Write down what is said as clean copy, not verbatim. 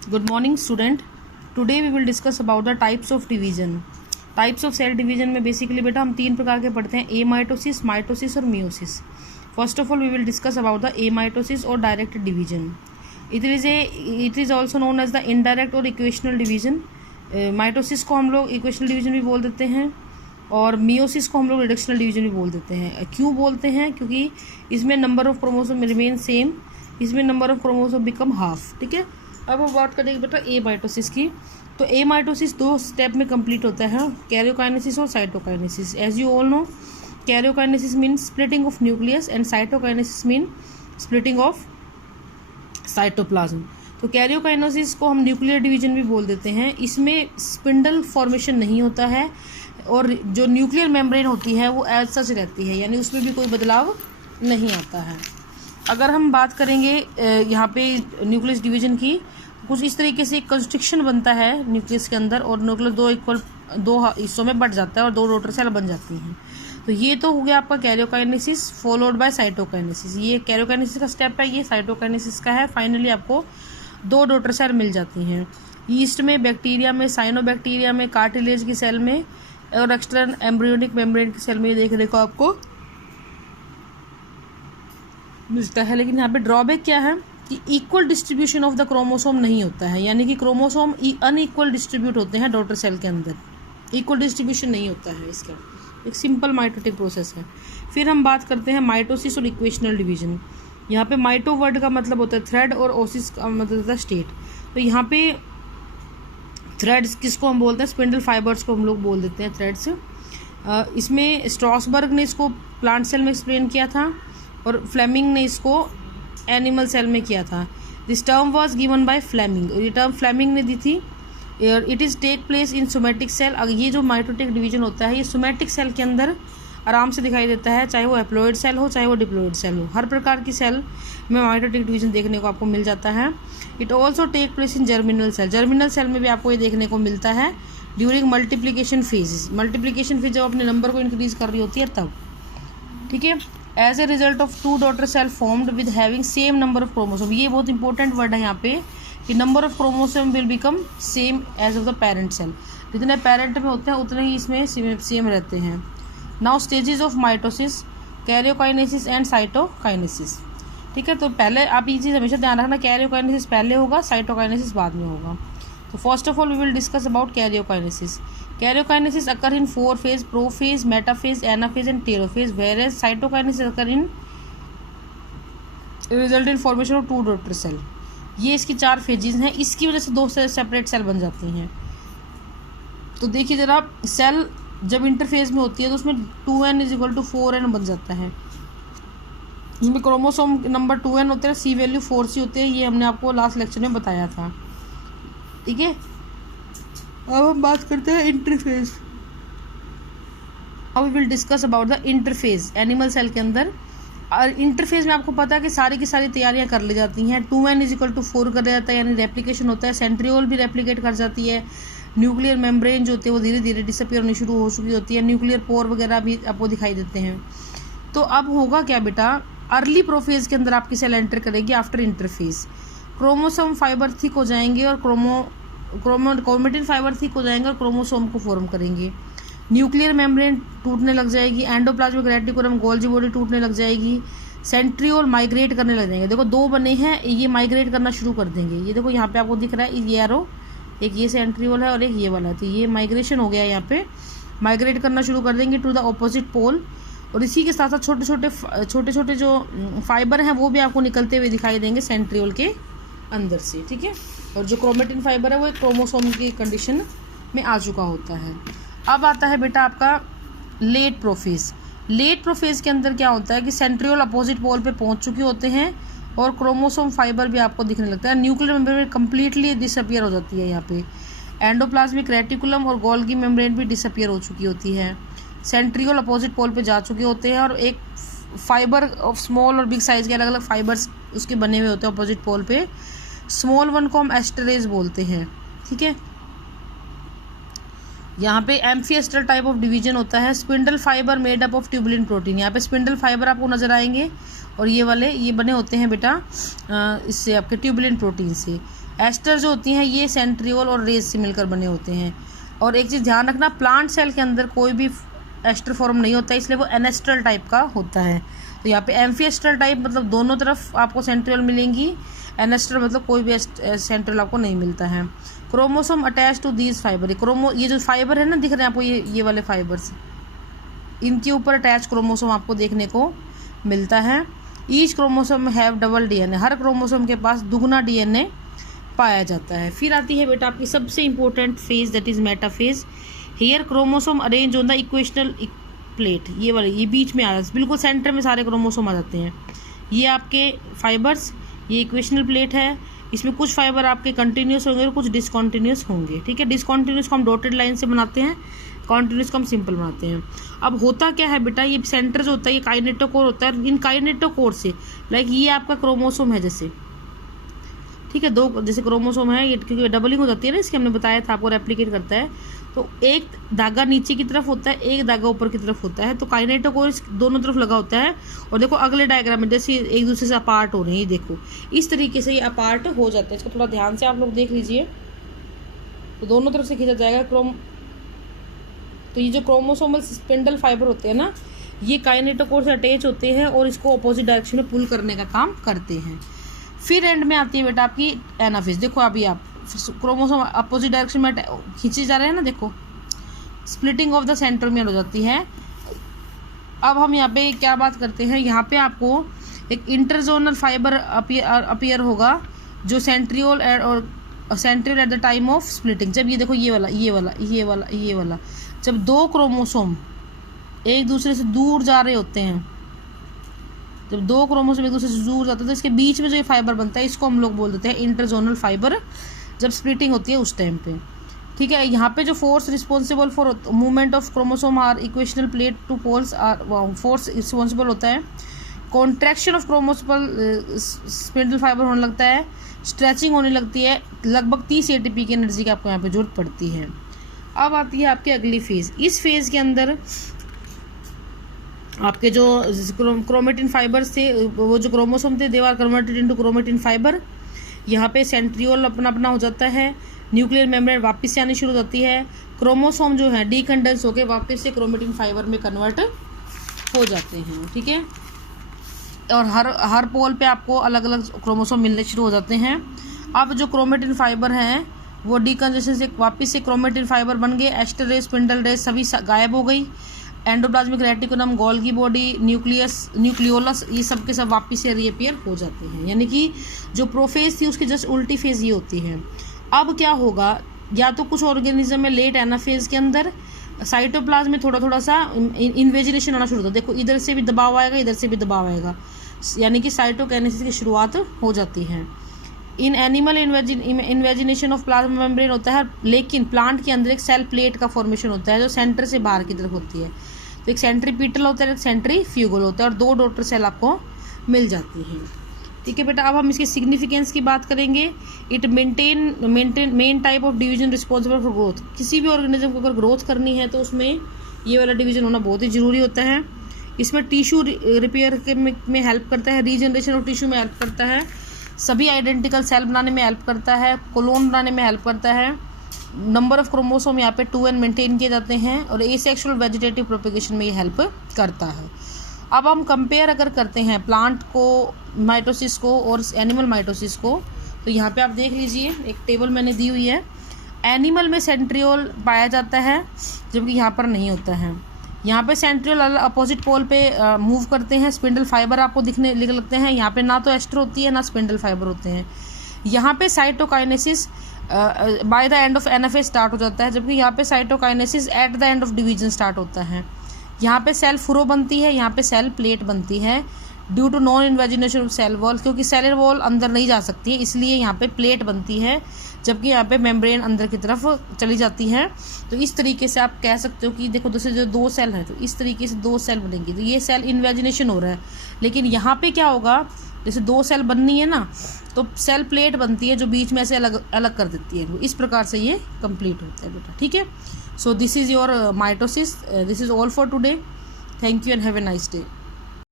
Good morning, student. Today we will discuss about the types of division. Types of cell division में basically बेटा हम 3 प्रकार के पढ़ते हैं, amitosis, mitosis और meiosis. First of all, we will discuss about the amitosis or direct division. It is also known as the indirect और equational division. Mitosis को हम लोग equational division भी बोल देते हैं और meiosis को हम लोग reductional division भी बोल देते हैं. क्यों बोलते हैं? क्योंकि इसमें number of chromosome remain same, इसमें number of chromosome become half. ठीक है. अब हम बात करेंगे बेटा ए माइटोसिस की. तो ए माइटोसिस 2 स्टेप में कंप्लीट होता है, कैरियोकाइनेसिस और cytokinesis. As you all know, karyokinesis mean splitting of nucleus and cytokinesis mean splitting of cytoplasm. तो कैरियोकाइनेसिस को हम न्यूक्लियर डिवीजन भी बोल देते हैं. इसमें स्पिंडल फॉर्मेशन नहीं होता है और जो न्यूक्लियर मेम्ब्रेन होती है वो एज सच रहती है, यानी उसमें भी कोई बदलाव नहीं आता है. अगर हम बात करेंगे यहाँ पे न्यूक्लियस डिवीजन की, कुछ इस तरीके से एक कंस्ट्रक्शन बनता है न्यूक्लियस के अंदर और न्यूक्लियस दो हिस्सों में बट जाता है और 2 डॉटर सेल बन जाती हैं. तो ये तो हो गया आपका कैरियोकाइनेसिस फॉलोड बाय साइटोकाइनेसिस. ये कैरियोकाइनेसिस का स्टेप है, ये साइटोकाइनेसिस का है. फाइनली आपको 2 डॉटर सेल मिल जाती हैं. ईस्ट में, बैक्टीरिया में, साइनोबैक्टीरिया में, कार्टिलेज की सेल में और एक्सटर्नल एम्ब्रियोनिक मेम्ब्रेन की सेल में देखने को आपको मिलता है. लेकिन यहाँ पे ड्रॉबैक क्या है कि equal distribution of the chromosome नहीं होता है, यानी कि क्रोमोसोम अनइक्वल डिस्ट्रीब्यूट होते हैं डॉटर सेल के अंदर. इक्वल डिस्ट्रीब्यूशन नहीं होता है इसका. एक सिंपल माइटोटिक प्रोसेस है. फिर हम बात करते हैं माइटोसिस और इक्वेशनल डिवीजन. यहाँ पे माइटो वर्ड का मतलब होता है थ्रेड और ओसिस का मतलब होता है स्टेट. तो यहाँ पे थ्रेड्स किसको हम बोलते हैं? स्पिंडल फाइबर्स को हम लोग बोल देते हैं थ्रेड्स. इसमें स्ट्रॉसबर्ग ने इसको प्लांट सेल में एक्सप्लेन किया था और फ्लेमिंग ने इसको एनिमल सेल में किया था. This term was given by Fleming. ये टर्म फ्लेमिंग ने दी थी. It is take place in somatic cell. ये जो माइटोटिक डिवीजन होता है ये सोमेटिक सेल के अंदर आराम से दिखाई देता है, चाहे वो हैप्लॉइड सेल हो चाहे वो डिप्लॉइड सेल हो. हर प्रकार की सेल में माइटोटिक डिवीजन देखने को आपको मिल जाता है. It also take place in germinal cell. Germinal cell में भी आपको ये देखने को मिलता है during multiplication phase. Multiplication phase जब अपने नंबर को इंक्रीज कर रही होती है तब. ठीक है. As a result of 2 daughter cell formed with having same number of chromosome. ये बहुत इंपॉर्टेंट वर्ड है यहाँ पे कि number of chromosome will become same as of the parent cell. जितने पेरेंट में होते हैं उतने ही इसमें सेम रहते हैं. Now stages of mitosis, karyokinesis and cytokinesis. ठीक है. तो पहले आप ये चीज़ हमेशा ध्यान रखना, कैरियोकाइनेसिस पहले होगा, साइटोकाइनेसिस बाद में होगा. तो first of all we will discuss about karyokinesis. Karyokinesis occur in 4 phase: prophase, metaphase, anaphase and telophase, whereas cytokinesis occur in result in formation of 2 daughter cell. ये इसकी 4 फेजेस हैं. इसकी वजह से 2 से सेपरेट सेल बन जाती हैं. तो देखिए जरा, सेल जब इंटरफेज में होती है तो उसमें 2n = 4n बन जाता है. इसमें क्रोमोसोम नंबर 2n होते हैं, सी वैल्यू 4c होते हैं. ये हमने आपको लास्ट लेक्चर में बताया था. ठीक है. अब हम बात करते हैं इंटरफेज. अब we will discuss about the interphase animal cell के अंदर. और इंटरफेज में आपको पता है कि सारी की सारी तैयारियां कर ली जाती हैं. 2n = 4 कर दिया जाता है, यानी रेप्लिकेशन होता है. सेंट्रियोल भी रेप्लिकेट कर जाती है. न्यूक्लियर मेम्ब्रेन जो होती है वो धीरे धीरे डिसअपियर होनी शुरू हो चुकी होती है. न्यूक्लियर पोर वगैरह भी आपको दिखाई देते हैं. तो अब होगा क्या बेटा, अर्ली प्रोफेज के अंदर आपकी सेल एंटर करेगी after interphase. Chromosome fibre thick हो जाएंगे और क्रोमेटिन फाइबर थिक हो जाएंगे और क्रोमोसोम को फॉर्म करेंगे. न्यूक्लियर मेम्ब्रेन टूटने लग जाएगी. एंडोप्लाज्मिक रेटिकुलम, गोल्जी बॉडी टूटने लग जाएगी. सेंट्रियोल माइग्रेट करने लग जाएंगे. देखो 2 बने हैं, ये माइग्रेट करना शुरू कर देंगे. ये देखो यहाँ पे आपको दिख रहा है ये एरो, एक ये सेंट्रियोल है और एक ये वाला. तो ये माइग्रेशन हो गया, यहाँ पे माइग्रेट करना शुरू कर देंगे टू द ऑपोजिट पोल. और इसी के साथ साथ छोटे छोटे जो फाइबर हैं वो भी आपको निकलते हुए दिखाई देंगे सेंट्रियोल के अंदर से. ठीक है. और जो क्रोमेटिन फाइबर है वो एक क्रोमोसोम की कंडीशन में आ चुका होता है. अब आता है बेटा आपका लेट प्रोफेज. लेट प्रोफेज के अंदर क्या होता है कि सेंट्रियोल अपोजिट पोल पे पहुंच चुके होते हैं और क्रोमोसोम फाइबर भी आपको दिखने लगता है. न्यूक्लियर मेम्ब्रेन कंप्लीटली डिसअपियर हो जाती है यहाँ पे. एंडोप्लाज्मिक रेटिकुलम और गोल्गी मेम्ब्रेन भी डिसअपियर हो चुकी होती है. सेंट्रियोल अपोजिट पोल पे जा चुके होते हैं और एक फाइबर ऑफ स्मॉल और बिग साइज के अलग अलग फाइबर्स उसके बने हुए होते हैं अपोजिट पोल पे. स्मॉल वन को हम एस्टरेज बोलते हैं. ठीक है. यहाँ पे एम्फिस्टल टाइप ऑफ डिवीजन होता है। Spindle fibre made up of tubulin protein, यहाँ पे स्पिंडल फाइबर आपको नजर आएंगे और ये वाले ये बने होते हैं बेटा इससे आपके ट्यूबुलिन प्रोटीन से। एस्टर जो होती हैं ये सेंट्रियोल और रेस से मिलकर बने होते हैं। और एक चीज़ ध्यान रखना, प्लांट सेल के अंदर कोई भी एस्टर फॉर्म नहीं होता है, इसलिए वो एनेस्ट्रल टाइप का होता है। तो यहाँ पे एम्फिस्टल टाइप मतलब दोनों तरफ आपको सेंट्रियोल मिलेंगी, एनेस्ट्रल मतलब कोई भी सेंट्रियोल आपको नहीं मिलता है। Chromosome attach to these fibre, ये जो फाइबर है ना दिख रहे हैं आपको, ये वाले फाइबर्स, इनके ऊपर अटैच क्रोमोसोम आपको देखने को मिलता है। Each chromosome have double DNA, her chromosome के पास दुगना डीएनए पाया जाता है। फिर आती है बेटा आपकी सबसे important phase, that is metaphase. Here chromosome arrange on the equational plate, ये वाले ये बीच में आ जाते हैं, बिल्कुल सेंटर में सारे क्रोमोसोम आ जाते हैं। ये आपके फाइबर्स, ये इक्वेशनल प्लेट है, इसमें कुछ फाइबर आपके कंटिन्यूस होंगे और कुछ डिसकंटिन्यूस होंगे। ठीक है, डिसकंटिन्यूस को हम डॉटेड लाइन से बनाते हैं, कॉन्टिन्यूस को हम सिंपल बनाते हैं। अब होता क्या है बेटा, ये सेंटर जो होता है ये काइनेटोकोर होता है। इन काइनेटोकोर से लाइक ये आपका क्रोमोसोम है जैसे, ठीक है, दो जैसे क्रोमोसोम है ये, क्योंकि डबलिंग हो जाती है ना इसकी, हमने बताया था आपको, रेप्लिकेट करता है। तो एक धागा नीचे की तरफ होता है, एक धागा ऊपर की तरफ होता है। तो काइनेटोकोर दोनों तरफ लगा होता है। और देखो अगले डायग्राम में जैसे एक दूसरे से अपार्ट हो रहे हैं, ये देखो इस तरीके से ये अपार्ट हो जाता है। इसको थोड़ा ध्यान से आप लोग देख लीजिए, तो दोनों तरफ से खींचा जाएगा तो ये जो क्रोमोसोमल स्पिंडल फाइबर होते हैं ना, ये काइनेटोकोर से अटैच होते हैं और इसको अपोजिट डायरेक्शन में पुल करने का काम करते हैं। फिर एंड में आती है बेटा आपकी एनाफेज। देखो अभी आप क्रोमोसोम अपोजिट डायरेक्शन में खींचे जा रहे हैं ना, देखो स्प्लिटिंग ऑफ द सेंट्रोमियर हो जाती है। अब हम यहाँ पे क्या बात करते हैं, यहाँ पे आपको एक इंटरजोनल फाइबर अपीयर होगा जो सेंट्रियोल और centriole at the time of splitting. जब ये देखो ये वाला जब दो क्रोमोसोम एक दूसरे से दूर जा रहे होते हैं, जब दो क्रोमोसोम एक दूसरे से दूर जाते हैं तो इसके बीच में जो ये फाइबर बनता है इसको हम लोग बोल देते हैं इंटरजोनल फाइबर, जब स्प्लिटिंग होती है उस टाइम पे। ठीक है, यहाँ पे जो force responsible for movement of chromosome are equational plate to poles are, force responsible होता है। Contraction of chromosomal spindle fibre होने लगता है, स्ट्रेचिंग होने लगती है, लगभग 30 ATP की एनर्जी की आपको यहाँ पे जरूरत पड़ती है। अब आती है आपकी अगली फेज। इस फेज के अंदर आपके जो क्रोमेटिन फाइबर्स थे, वो जो क्रोमोसोम थे, they are converted into chromatin fibre. यहाँ पे सेंट्रियोल अपना हो जाता है, न्यूक्लियर मेम्ब्रेन वापस से आनी शुरू हो जाती है, क्रोमोसोम जो है डीकंडेंस होकर वापस से क्रोमेटिन फाइबर में कन्वर्ट हो जाते हैं। ठीक है, और हर पोल पे आपको अलग अलग क्रोमोसोम मिलने शुरू हो जाते हैं। अब जो क्रोमेटिन फाइबर हैं वो डीकंजेशन से वापस से क्रोमेटिन फाइबर बन गए, एस्टर रेस, स्पिंडल रेस सभी गायब हो गई। Endoplasmic reticulum, Golgi body, nucleolus, ये सब के सब वापस से रीअपीयर हो जाते हैं। यानी कि जो प्रोफेज थी उसकी जस्ट उल्टी फेज ये होती है। अब क्या होगा, या तो कुछ ऑर्गेनिज्म में लेट एनाफेज के अंदर साइटोप्लाज्म में थोड़ा सा इन्वेजिनेशन होना शुरू होता है। देखो इधर से भी दबाव आएगा, इधर से भी दबाव आएगा, यानी कि साइटोकाइनेसिस की शुरुआत हो जाती है। In animal invagination of plasma membrane होता है, लेकिन प्लांट के अंदर एक सेल प्लेट का फॉर्मेशन होता है जो सेंटर से बाहर की तरफ होती है। तो एक सेंट्रीपीटल होता है, एक सेंट्रीफ्यूगल होता है, और दो डॉटर सेल आपको मिल जाती हैं। ठीक है बेटा, अब हम इसके सिग्निफिकेंस की बात करेंगे। It main type of division responsible for growth. किसी भी ऑर्गेनिज्म को अगर ग्रोथ करनी है तो उसमें ये वाला डिवीजन होना बहुत ही जरूरी होता है। इसमें टिश्यू रिपेयर में हेल्प करता है, रीजनरेशन ऑफ टिश्यू में हेल्प करता है, सभी आइडेंटिकल सेल बनाने में हेल्प करता है, कोलोन बनाने में हेल्प करता है। नंबर ऑफ क्रोमोसोम यहाँ पे 2n मेंटेन किए जाते हैं, और एसेक्सुअल वेजिटेटिव प्रोपेगेशन में ये हेल्प करता है। अब हम कंपेयर अगर करते हैं प्लांट को माइटोसिस को और एनिमल माइटोसिस को, तो यहाँ पे आप देख लीजिए एक टेबल मैंने दी हुई है। एनिमल में सेंट्रियोल पाया जाता है, जबकि यहाँ पर नहीं होता है। यहाँ पे सेंट्रियोल अपोजिट पोल पे मूव करते हैं, स्पिंडल फाइबर आपको दिखने लगते हैं। यहाँ पे ना तो एस्टर होती है ना स्पिंडल फाइबर होते हैं। यहाँ पे cytokinesis by the end of anaphase start हो जाता है, जबकि यहाँ पे cytokinesis at the end of division start होता है। यहाँ पे सेल फुरो बनती है, यहाँ पे सेल प्लेट बनती है। Due to non invagination of cell wall, क्योंकि सेलर वॉल अंदर नहीं जा सकती है, इसलिए यहाँ पे प्लेट बनती है, जबकि यहाँ पे मेम्ब्रेन अंदर की तरफ चली जाती है। तो इस तरीके से आप कह सकते हो कि देखो जैसे जो दो सेल है, तो इस तरीके से दो सेल बनेंगी। तो ये सेल इन्वेजिनेशन हो रहा है, लेकिन यहाँ पे क्या होगा, जैसे 2 सेल बननी है ना, तो सेल प्लेट बनती है जो बीच में से अलग अलग कर देती है, वो इस प्रकार से ये कंप्लीट होता है बेटा, ठीक है। So this is your mitosis, this is all for today, thank you and have a nice day.